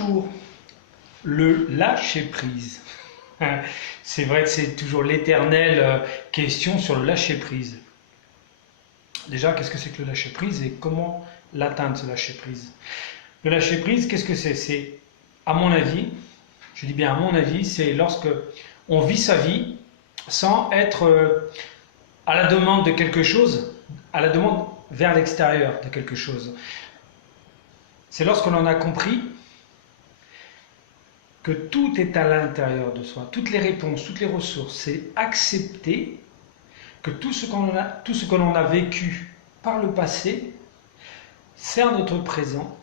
Bonjour, le lâcher-prise. C'est vrai que c'est toujours l'éternelle question sur le lâcher-prise. Déjà, qu'est-ce que c'est que le lâcher-prise et comment l'atteindre, ce lâcher-prise? Le lâcher-prise, qu'est-ce que c'est? C'est, à mon avis, je dis bien à mon avis, c'est lorsque on vit sa vie sans être à la demande de quelque chose, à la demande vers l'extérieur de quelque chose. C'est lorsqu'on en a compris que tout est à l'intérieur de soi, toutes les réponses, toutes les ressources, c'est accepter que tout ce que l'on a vécu par le passé sert notre présent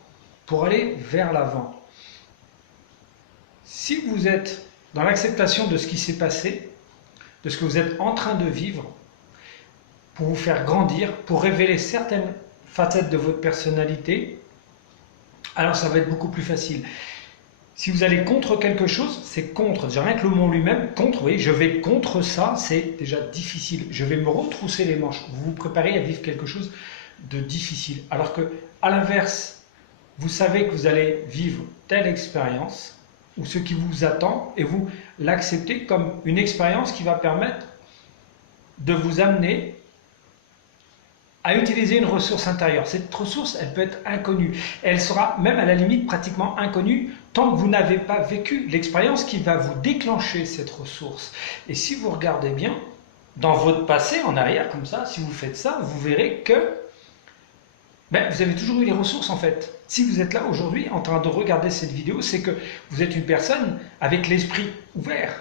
pour aller vers l'avant. Si vous êtes dans l'acceptation de ce qui s'est passé, de ce que vous êtes en train de vivre, pour vous faire grandir, pour révéler certaines facettes de votre personnalité, alors ça va être beaucoup plus facile. Si vous allez contre quelque chose, c'est contre. Déjà rien que le mot lui-même, contre, oui, je vais contre ça, c'est déjà difficile. Je vais me retrousser les manches. Vous vous préparez à vivre quelque chose de difficile. Alors que, à l'inverse, vous savez que vous allez vivre telle expérience, ou ce qui vous attend, et vous l'acceptez comme une expérience qui va permettre de vous amener à utiliser une ressource intérieure. Cette ressource, elle peut être inconnue. Elle sera même à la limite pratiquement inconnue tant que vous n'avez pas vécu l'expérience qui va vous déclencher cette ressource. Et si vous regardez bien, dans votre passé, en arrière, comme ça, si vous faites ça, vous verrez que vous avez toujours eu les ressources en fait. Si vous êtes là aujourd'hui en train de regarder cette vidéo, c'est que vous êtes une personne avec l'esprit ouvert.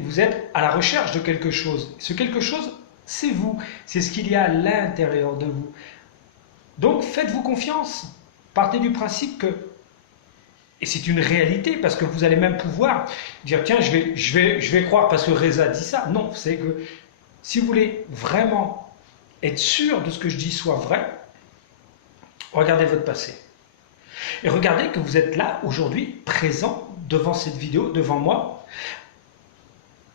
Vous êtes à la recherche de quelque chose. Ce quelque chose, c'est vous, c'est ce qu'il y a à l'intérieur de vous. Donc faites-vous confiance, partez du principe que, et c'est une réalité, parce que vous allez même pouvoir dire tiens, je vais croire parce que Reza dit ça. Non, c'est que si vous voulez vraiment être sûr de ce que je dis soit vrai, regardez votre passé. Et regardez que vous êtes là aujourd'hui, présent devant cette vidéo, devant moi.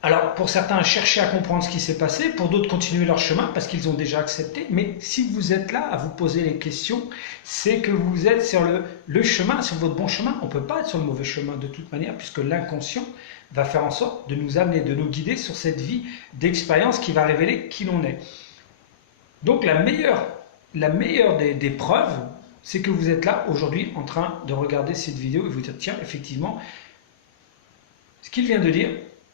Alors, pour certains, chercher à comprendre ce qui s'est passé, pour d'autres, continuer leur chemin parce qu'ils ont déjà accepté. Mais si vous êtes là à vous poser les questions, c'est que vous êtes sur le chemin, sur votre bon chemin. On ne peut pas être sur le mauvais chemin de toute manière, puisque l'inconscient va faire en sorte de nous amener, de nous guider sur cette vie d'expérience qui va révéler qui l'on est. Donc, la meilleure des preuves, c'est que vous êtes là aujourd'hui en train de regarder cette vidéo et vous dites tiens, effectivement, ce qu'il vient de dire,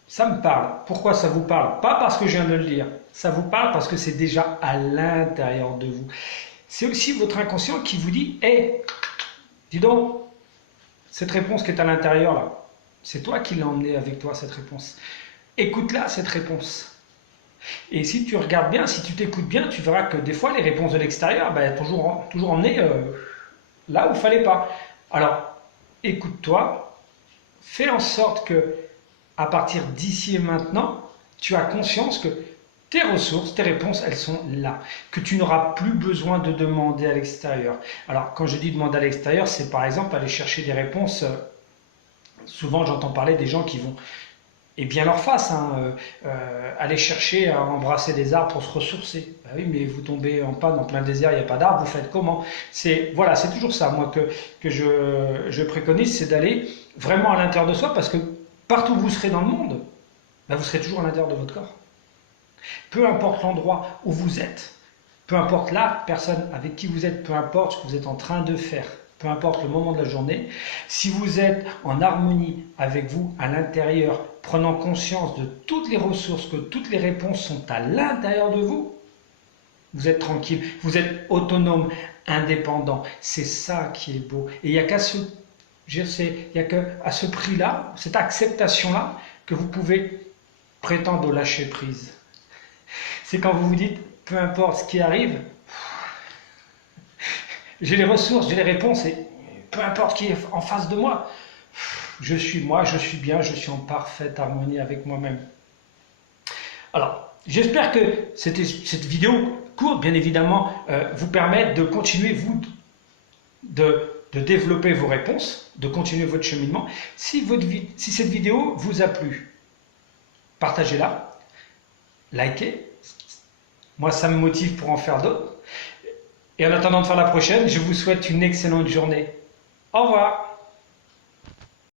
ça me parle. Pourquoi ça vous parle? Pas parce que je viens de le dire. Ça vous parle parce que c'est déjà à l'intérieur de vous. C'est aussi votre inconscient qui vous dit hey, dis donc, cette réponse qui est à l'intérieur là, c'est toi qui l'as emmenée avec toi, cette réponse. Écoute-la, cette réponse. Et si tu regardes bien, si tu t'écoutes bien, tu verras que des fois, les réponses de l'extérieur, toujours emmenées là où il ne fallait pas. Alors, écoute-toi, fais en sorte que à partir d'ici et maintenant, tu as conscience que tes ressources, tes réponses, elles sont là. Que tu n'auras plus besoin de demander à l'extérieur. Alors, quand je dis demander à l'extérieur, c'est par exemple aller chercher des réponses. Souvent, j'entends parler des gens qui vont, et bien leur face, aller chercher à embrasser des arbres pour se ressourcer. Ben oui, mais vous tombez en panne en plein désert, il n'y a pas d'arbre, vous faites comment? Voilà, c'est toujours ça, moi, que je préconise, c'est d'aller vraiment à l'intérieur de soi, parce que partout où vous serez dans le monde, vous serez toujours à l'intérieur de votre corps. Peu importe l'endroit où vous êtes, peu importe la personne avec qui vous êtes, peu importe ce que vous êtes en train de faire, peu importe le moment de la journée, si vous êtes en harmonie avec vous à l'intérieur, prenant conscience de toutes les ressources, que toutes les réponses sont à l'intérieur de vous, vous êtes tranquille, vous êtes autonome, indépendant. C'est ça qui est beau. Et il n'y a qu'à ce prix-là, cette acceptation-là, que vous pouvez prétendre au lâcher-prise. C'est quand vous vous dites, peu importe ce qui arrive, j'ai les ressources, j'ai les réponses, et peu importe qui est en face de moi, je suis moi, je suis bien, je suis en parfaite harmonie avec moi-même. Alors, j'espère que cette vidéo courte, bien évidemment, vous permet de continuer, de développer vos réponses, de continuer votre cheminement. Si cette vidéo vous a plu, partagez-la, likez. Moi, ça me motive pour en faire d'autres. Et en attendant de faire la prochaine, je vous souhaite une excellente journée. Au revoir.